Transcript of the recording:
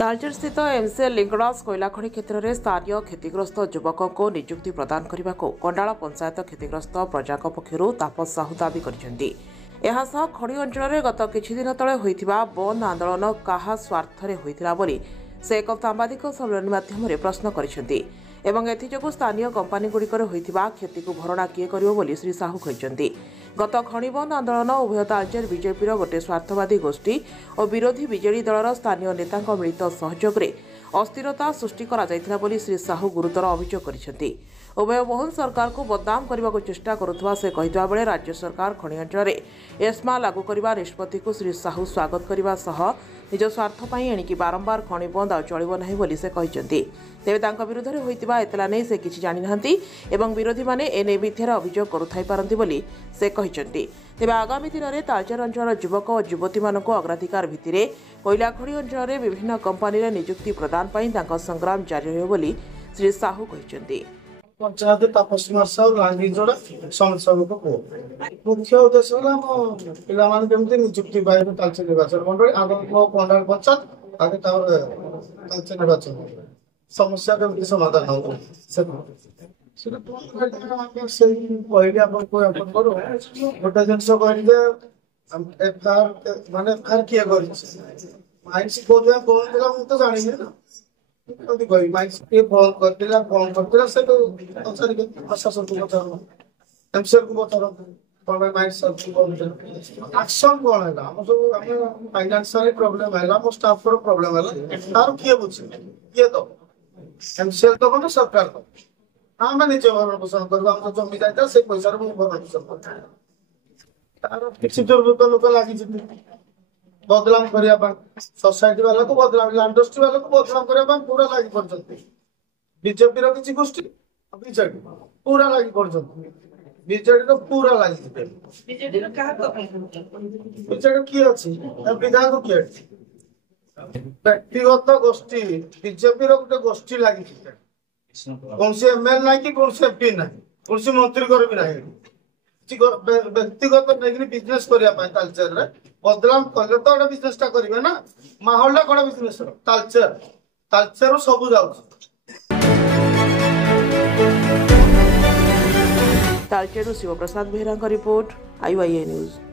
तालचेर स्थित एमसीएल लिंगड़ास कोयला खଣି क्षेत्र स्थानीय क्षतिग्रस्त युवकों को नियुक्ति प्रदान करने को कंडाला पंचायत क्षतिग्रस्त प्रजाक पक्षर तापस साहू दावी करछन्ति। खଣି अंचल गत किछि दिन तले होइथिबा बंद आंदोलन काहा स्वार्थरे होइथिला बोली से एक सांबादिक सम्मेलन माध्यम प्रश्न करिसेंति एवं एथिजोगु स्थानीय कंपानी गुड़िकर होइथिबा क्षति को भरणा किए करिवो बोली श्री साहू कहिसेंति। गत खଣି बंद आंदोलन उभय तालचेर बीजेपीर गोटे स्वार्थवादी गोष्ठी और विरोधी बीजेडी दलर स्थानीय नेतांक मिलित सहयोग अस्थिरता सृष्टि करा जायथिला बोली श्री साहू गुरुतर अभियोग करिसेंति। उभय मोहन सरकार को बदनाम करने को चेष्टा करुवा से कहिଥିବା बेले राज्य सरकार खଣି अंचल एस्मा लागू करने निष्पत्ति को श्री साहू स्वागत करने सह निज स्वार्थ पर एणिकी बारंबार खଣି बंद आ चलिब नाही बोली से कहिसेंति। तेबे तांका विरुद्ध में होइतिबा एतला नै से किछि जानि नाहंती एवं विरोधी माने एने मिथ्यार अभियोग करुथाई पारंती बोली से कहिसेंति। तेबे आगामी दिन में तालचेर अंचल युवक और युवती मानक अग्राधिकार भित्तिरे कोयला खଣି अंचल विभिन्न कंपानी नियुक्ति प्रदान पई तांका संग्राम जारी रहिबो बोली श्री साहू कहिसेंति। पंचायत तापस मार्शल गांधी जोड़ा संसद को मुख्य उद्देश्य पिला मान केमती नियुक्ति पाइबे तालचेर निर्वाचन मंडली आगे कंडाल पंचायत आगे तालचेर निर्वाचन समस्या केमती समाधान हो से पहले अपन को अपन करो गोटे जिनस कहले एफआर माने एफआर किए करि माइंस को दे कोन दिला मु तो जानि ना कदी कोई माइंस ये फोन करतिला से तो अंसारी के प्रशासन को बता एमसीएल को बता पर माइंस सब को एक्शन कोन है हम सब हम फाइनेंशियल प्रॉब्लम है हम स्टाफ को प्रॉब्लम है तार किए बुझे ये तो एमसीएल तो कोन सरकार को हम निजे भरण पोषण करबा हम जमी जाता से पैसा रो भरण पोषण करता तार किछि दुर्बल लोक लागि जति बदलाव करबा सोसाइटी वाला को बदलाव इंडस्ट्री वाला को बदलाव करबा पूरा लागि पड़छथि। बीजेपी रो किछि गोष्ठी बीजेडी पूरा लागि पड़छथि बीजेडी रो पूरा लागि बीजेडी रो कहा को बीजेडी की अछि विधायक की अछि व्यक्तिगत गोष्ठी बीजेपी रो गोटे गोष्ठी लागि कौन से एमएल ना कि कौन से एमपी ना कौन से मंत्री कर भी नहीं व्यक्तिगत नहीं बिजनेस करिया पाए तालचेर रे बदलाव कले तो एटा बिजनेस ता करिवे ना माहौल ला कोन बिजनेस तालचेर सब जाउ। तालचेर शिवप्रसाद बेहरा का रिपोर्ट IYA न्यूज।